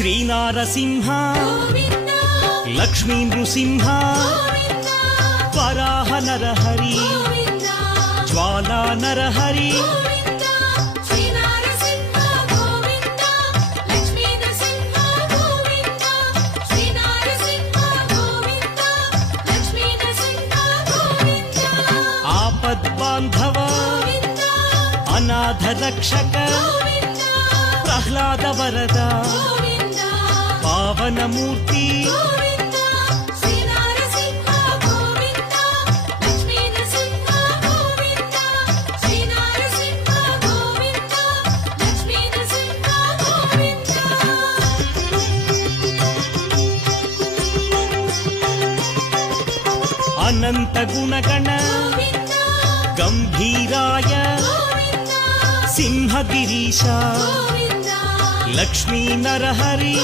శ్రీనారసింహ లక్ష్మీ నృసింహ వరాహ నరహరి జ్వాలా నరహరి ఆపద్బాంధవ అనాథ రక్షక ప్రహ్లాద వరద పావనమూర్తి అనంత గుణగణ గంభీరాయ సింహగిరీశ లక్ష్మీ నరహరి